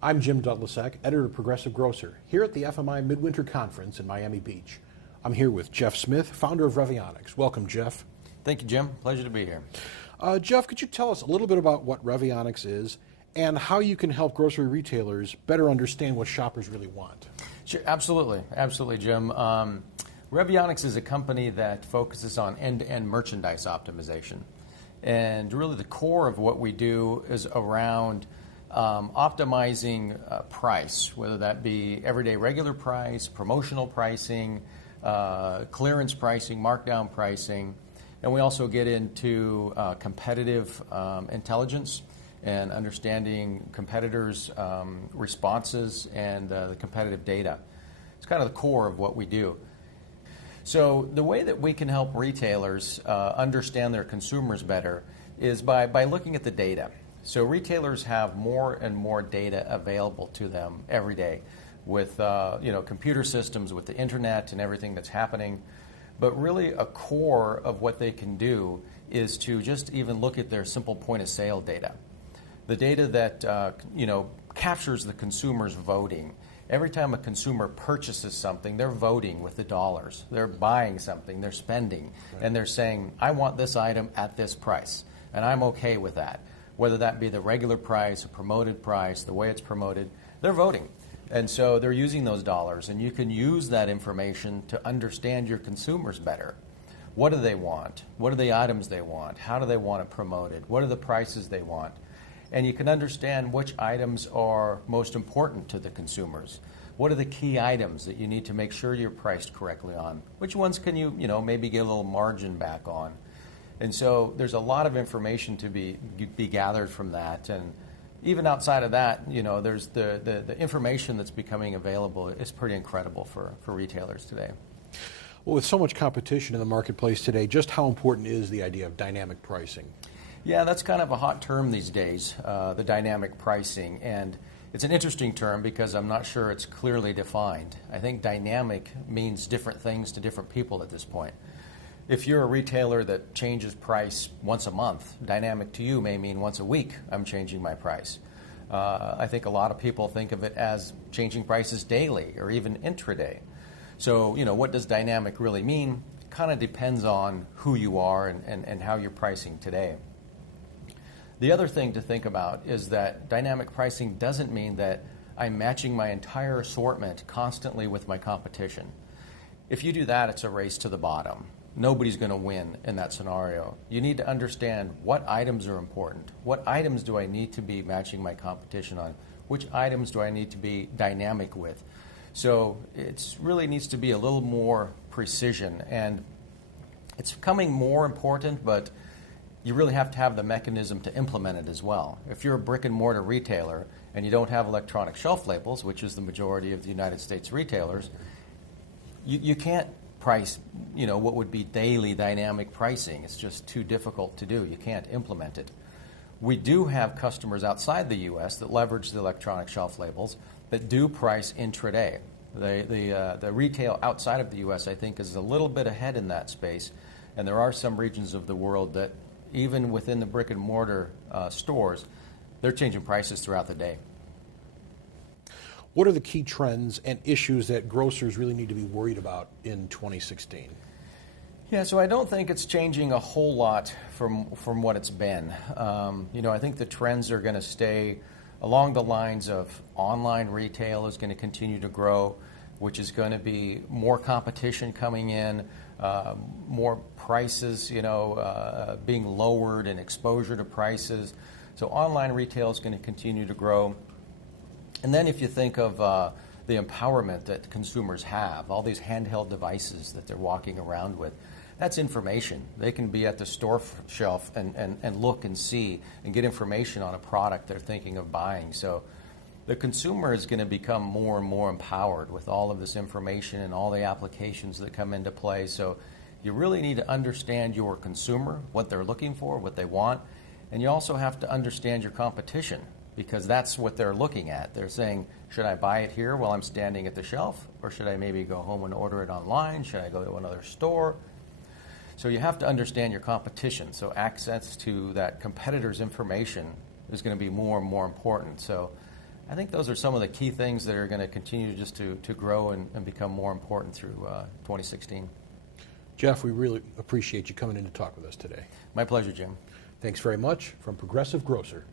I'm Jim Dudlasek, editor of Progressive Grocer, here at the FMI Midwinter Conference in Miami Beach. I'm here with Jeff Smith, founder of Revionics. Welcome, Jeff. Thank you, Jim. Pleasure to be here. Jeff, could you tell us a little bit about what Revionics is and how you can help grocery retailers better understand what shoppers really want? Sure, absolutely, Jim. Revionics is a company that focuses on end-to-end merchandise optimization. And really the core of what we do is around optimizing price, whether that be everyday regular price, promotional pricing, clearance pricing, markdown pricing. And we also get into competitive intelligence and understanding competitors' responses and the competitive data. It's kind of the core of what we do. So the way that we can help retailers understand their consumers better is by looking at the data. So retailers have more and more data available to them every day with computer systems, with the internet and everything that's happening. But really a core of what they can do is to just even look at their simple point of sale data. The data that captures the consumer's voting. Every time a consumer purchases something, they're voting with the dollars. They're buying something, they're spending, and they're saying, I want this item at this price, and I'm okay with that. Whether that be the regular price, a promoted price, the way it's promoted, they're voting. And so they're using those dollars, and you can use that information to understand your consumers better. What do they want? What are the items they want? How do they want it promoted? What are the prices they want? And you can understand which items are most important to the consumers. What are the key items that you need to make sure you're priced correctly on? Which ones can you maybe get a little margin back on? And so there's a lot of information to be gathered from that. And even outside of that, there's the information that's becoming available is pretty incredible for retailers today. Well, with so much competition in the marketplace today, just how important is the idea of dynamic pricing? Yeah, that's kind of a hot term these days, the dynamic pricing. And it's an interesting term because I'm not sure it's clearly defined. I think dynamic means different things to different people at this point. If you're a retailer that changes price once a month, dynamic to you may mean once a week I'm changing my price. I think a lot of people think of it as changing prices daily or even intraday. So, what does dynamic really mean? It kind of depends on who you are and how you're pricing today. The other thing to think about is that dynamic pricing doesn't mean that I'm matching my entire assortment constantly with my competition. If you do that, it's a race to the bottom. Nobody's going to win in that scenario. You need to understand what items are important. What items do I need to be matching my competition on? Which items do I need to be dynamic with? So it really needs to be a little more precision. And it's becoming more important, but you really have to have the mechanism to implement it as well. If you're a brick and mortar retailer and you don't have electronic shelf labels, which is the majority of the United States retailers, you can't price, what would be daily dynamic pricing. It's just too difficult to do. You can't implement it. We do have customers outside the U.S. that leverage the electronic shelf labels that do price intraday. The retail outside of the U.S., I think, is a little bit ahead in that space, and there are some regions of the world that even within the brick and mortar stores, they're changing prices throughout the day. What are the key trends and issues that grocers really need to be worried about in 2016? Yeah, so I don't think it's changing a whole lot from what it's been. I think the trends are going to stay along the lines of online retail is going to continue to grow, which is going to be more competition coming in, more prices, being lowered and exposure to prices. So online retail is going to continue to grow. And then if you think of the empowerment that consumers have, all these handheld devices that they're walking around with, that's information. They can be at the store shelf and look and see and get information on a product they're thinking of buying. So the consumer is going to become more and more empowered with all of this information and all the applications that come into play. So you really need to understand your consumer, what they're looking for, what they want, and you also have to understand your competition because that's what they're looking at. They're saying, should I buy it here while I'm standing at the shelf, or should I maybe go home and order it online? Should I go to another store? So you have to understand your competition. So access to that competitor's information is going to be more and more important. So I think those are some of the key things that are going to continue just to grow and become more important through 2016. Jeff, we really appreciate you coming in to talk with us today. My pleasure, Jim. Thanks very much from Progressive Grocer.